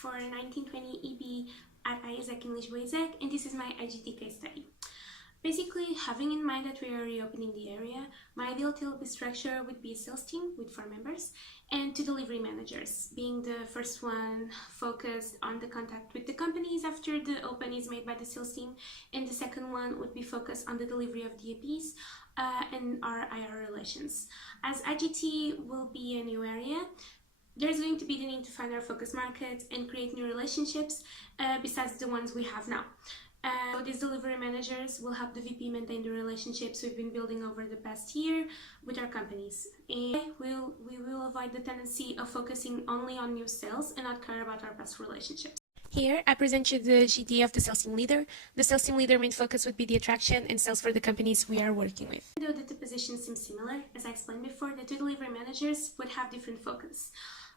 for 1920 EB at ISEC in Lisboa, ISEG, and this is my iGT case study. Basically, having in mind that we are reopening the area, my ideal TLB structure would be a sales team with 4 members and 2 delivery managers, being the first one focused on the contact with the companies after the open is made by the sales team, and the second one would be focused on the delivery of DAPs and our IR relations. As IGT will be a new area, there's going to be the need to find our focus markets and create new relationships besides the ones we have now. So these delivery managers will help the VP maintain the relationships we've been building over the past year with our companies. And we will avoid the tendency of focusing only on new sales and not care about our past relationships. Here, I present you the GD of the sales team leader. The sales team leader main focus would be the attraction and sales for the companies we are working with. Though the two positions seem similar, as I explained before, the 2 delivery managers would have different focus.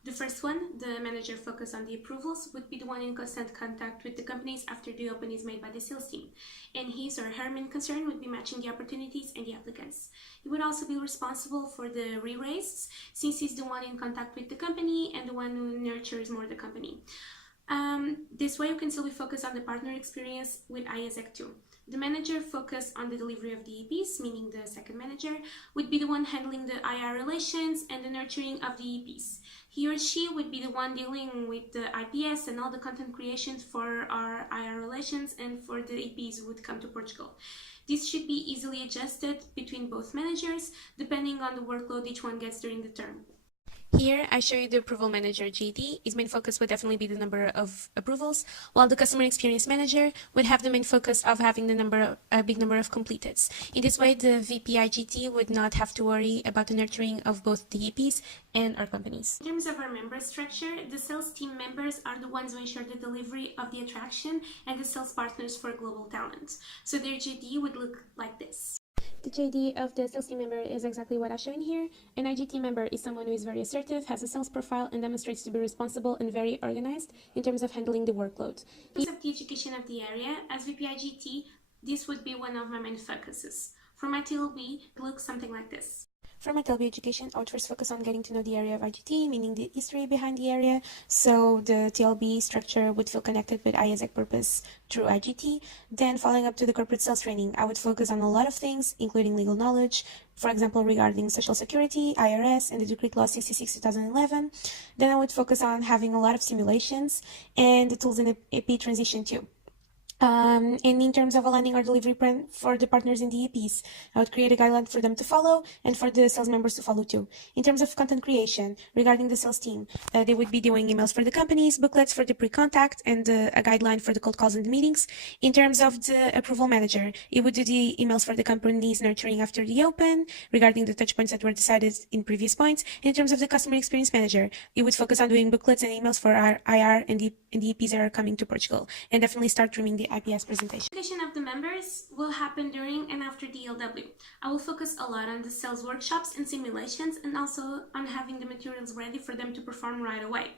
The first one, the manager focused on the approvals, would be the one in constant contact with the companies after the open is made by the sales team, and his or her main concern would be matching the opportunities and the applicants. He would also be responsible for the re-raises, since he's the one in contact with the company and the one who nurtures more the company. This way you can still be focused on the partner experience with ISEC too. The manager focused on the delivery of the EPs, meaning the second manager, would be the one handling the IR relations and the nurturing of the EPs. He or she would be the one dealing with the IPS and all the content creations for our IR relations and for the EPs who would come to Portugal. This should be easily adjusted between both managers, depending on the workload each one gets during the term. Here, I show you the approval manager GD. His main focus would definitely be the number of approvals, while the customer experience manager would have the main focus of having a big number of completeds. In this way, the VP IGT would not have to worry about the nurturing of both the EPs and our companies. In terms of our member structure, the sales team members are the ones who ensure the delivery of the attraction and the sales partners for global talent. So their GD would look like this. The JD of the sales team member is exactly what I show in here. An IGT member is someone who is very assertive, has a sales profile, and demonstrates to be responsible and very organized in terms of handling the workload. In terms of the education of the area, as VP IGT, this would be one of my main focuses. For my TLB, it looks something like this. For my TLB education, I would first focus on getting to know the area of IGT, meaning the history behind the area, so the TLB structure would feel connected with ISEC purpose through IGT. Then, following up to the corporate sales training, I would focus on a lot of things, including legal knowledge, for example, regarding Social Security, IRS, and the Decree Law 66/2011. Then I would focus on having a lot of simulations and the tools in the AP transition too. And in terms of aligning our delivery plan for the partners in the EPs, I would create a guideline for them to follow and for the sales members to follow too. In terms of content creation, regarding the sales team, they would be doing emails for the companies, booklets for the pre-contact, and a guideline for the cold calls and the meetings. In terms of the approval manager, it would do the emails for the companies nurturing after the open, regarding the touch points that were decided in previous points. In terms of the customer experience manager, it would focus on doing booklets and emails for our IR and the EPs that are coming to Portugal, and definitely start trimming the IPS presentation. Education of the members will happen during and after the LW. I will focus a lot on the sales workshops and simulations, and also on having the materials ready for them to perform right away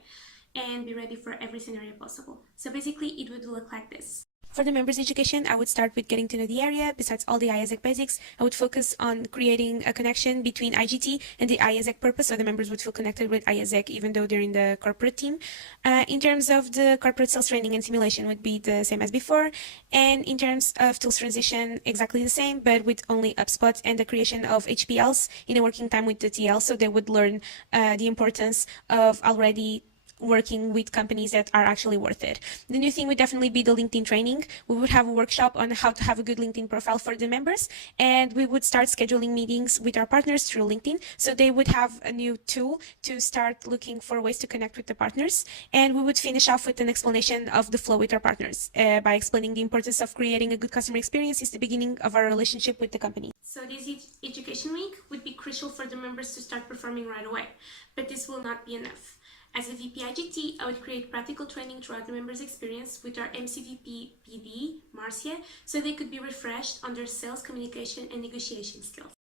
and be ready for every scenario possible. So basically it would look like this. For the members' education, I would start with getting to know the area. Besides all the ISEC basics, I would focus on creating a connection between IGT and the ISEC purpose, so the members would feel connected with ISEC even though they're in the corporate team. In terms of the corporate sales training and simulation would be the same as before. And in terms of tools transition, exactly the same, but with only HubSpot and the creation of HPLs in a working time with the TL, so they would learn the importance of already working with companies that are actually worth it. The new thing would definitely be the LinkedIn training. We would have a workshop on how to have a good LinkedIn profile for the members, and we would start scheduling meetings with our partners through LinkedIn, so they would have a new tool to start looking for ways to connect with the partners. And we would finish off with an explanation of the flow with our partners by explaining the importance of creating a good customer experience is the beginning of our relationship with the company. So this education week would be crucial for the members to start performing right away, but this will not be enough. As a VP IGT, I would create practical training throughout the members' experience with our MCVP PD, Marcia, so they could be refreshed on their sales, communication, and negotiation skills.